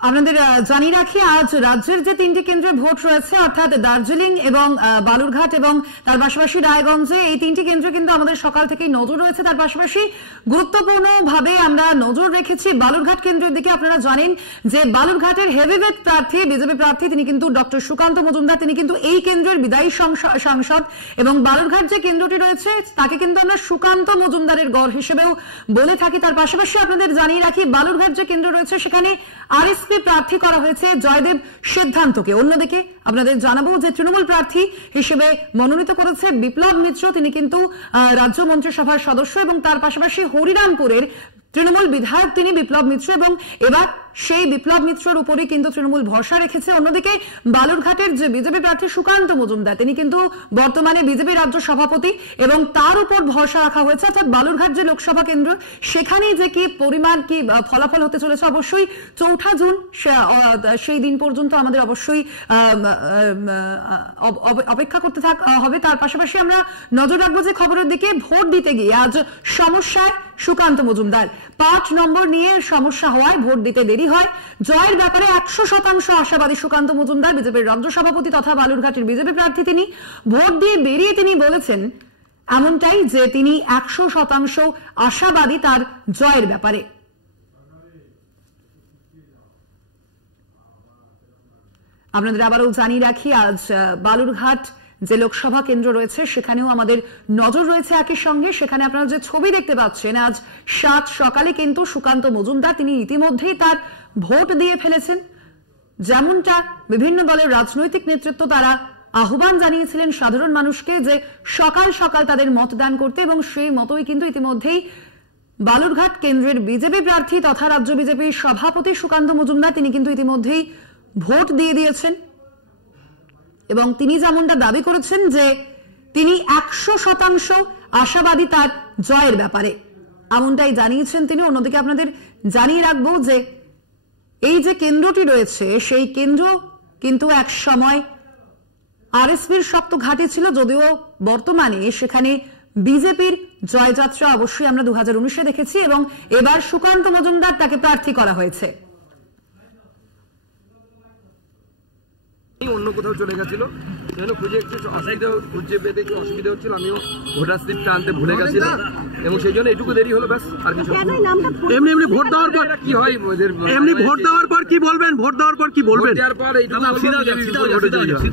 আপনাদের জানিয়ে রাখি, আজ রাজ্যের যে তিনটি কেন্দ্রে ভোট রয়েছে অর্থাৎ দার্জিলিং এবং বালুরঘাট এবং তার পাশাপাশি রায়গঞ্জে, এই তিনটি কেন্দ্রে কিন্তু আমাদের সকাল থেকেই নজর রয়েছে। তার পাশাপাশি গুরুত্বপূর্ণভাবে আমরা নজর রেখেছি বালুরঘাট কেন্দ্রের দিকে। আপনারা জানেন যে বালুরঘাটের হেভিওয়েট প্রার্থী, বিজেপি প্রার্থী, তিনি কিন্তু ডক্টর সুকান্ত মজুমদার, তিনি কিন্তু এই কেন্দ্রের বিদায়ী সাংসদ এবং বালুরঘাট যে কেন্দ্রটি রয়েছে তাকে কিন্তু আমরা সুকান্ত মজুমদারের গড় হিসেবেও বলে থাকি। তার পাশাপাশি আপনাদের জানিয়ে রাখি, বালুরঘাট যে কেন্দ্র রয়েছে সেখানে আরএসপি প্রার্থী করা হয়েছে জয়দেব সিদ্ধান্তকে। অন্যদিকে আপনাদের জানাবো যে তৃণমূল প্রার্থী হিসেবে মনোনীত করেছে বিপ্লব মিত্র, তিনি কিন্তু রাজ্য মন্ত্রিসভার সদস্য এবং তার পাশাপাশি হরিরামপুরের তৃণমূল বিধায়ক তিনি বিপ্লব মিত্র, এবং এবার সেই বিপ্লব মিত্রের উপরে কিন্তু তৃণমূল ভরসা রেখেছে। অন্যদিকে বালুরঘাটের যে বিজেপি প্রার্থী সুকান্ত মজুমদার, তিনি কিন্তু বর্তমানে বিজেপি রাজ্য সভাপতি এবং তার উপর ভরসা রাখা হয়েছে। অর্থাৎ বালুরঘাট যে লোকসভা কেন্দ্র, সেখানে যে কি পরিমাণ কি ফলাফল হতে চলেছে অবশ্যই 4 জুন সেই দিন পর্যন্ত আমাদের অবশ্যই অপেক্ষা করতে হবে। তার পাশাপাশি আমরা নজর রাখবো যে খবরের দিকে, ভোট দিতে গিয়ে আজ সমস্যায় সুকান্ত মজুমদার। 5 নম্বর নিয়ে সমস্যা হওয়ায় ভোট দিতে দেরি হয়। জয়ের ব্যাপারে 100% আশাবাদী সুকান্ত মজুমদার, বিজেপির রাজ্য সভাপতি তথা বালুরঘাটের বিজেপি প্রার্থী। তিনি ভোট দিয়ে বেরিয়ে তিনি বলেছেন এমনটাই যে তিনি 100% আশাবাদী তার জয়ের ব্যাপারে। আপনাদের আবারও জানিয়ে রাখি, আজ বালুরঘাট যে লোকসভা কেন্দ্র রয়েছে সেখানেও আমাদের নজর রয়েছে একই সঙ্গে। সেখানে আপনারা যে ছবি দেখতে পাচ্ছেন, আজ 7 সকালে কিন্তু সুকান্ত মজুমদার তিনি ইতিমধ্যেই তার ভোট দিয়ে ফেলেছেন। যেমনটা বিভিন্ন দলের রাজনৈতিক নেতৃত্ব তারা আহ্বান জানিয়েছিলেন সাধারণ মানুষকে যে সকাল সকাল তাদের মতদান করতে, এবং সেই মতোই কিন্তু ইতিমধ্যেই বালুরঘাট কেন্দ্রের বিজেপি প্রার্থী তথা রাজ্য বিজেপির সভাপতি সুকান্ত মজুমদার তিনি কিন্তু ইতিমধ্যেই ভোট দিয়ে দিয়েছেন এবং তিনি যেমনটা দাবি করেছেন যে তিনি 100% আশাবাদী তার জয়ের ব্যাপারে, এমনটাই জানিয়েছেন তিনি। অন্যদিকে আপনাদের জানিয়ে রাখবো যে এই যে কেন্দ্রটি রয়েছে সেই কেন্দ্র কিন্তু এক সময় আরএসপির শক্ত ঘাঁটি ছিল, যদিও বর্তমানে সেখানে বিজেপির জয়যাত্রা অবশ্যই আমরা 2019-এ দেখেছি এবং এবার সুকান্ত মজুমদার তাকে প্রার্থী করা হয়েছে। অন্য কোথাও চলে গেছিল, খুঁজে একটু অসুবিধা হচ্ছিল, আমিও ভোটার স্লিপটা আনতে ভুলে গেছিলাম এবং সেই জন্য এটুকু দেরি হলো, ব্যাস। আর কিছু এমনি ভোট দেওয়ার পর কি হয়, এমনি ভোট দেওয়ার পর কি বলবেন? ভোট দেওয়ার পর কি বলবেন? দেওয়ার পর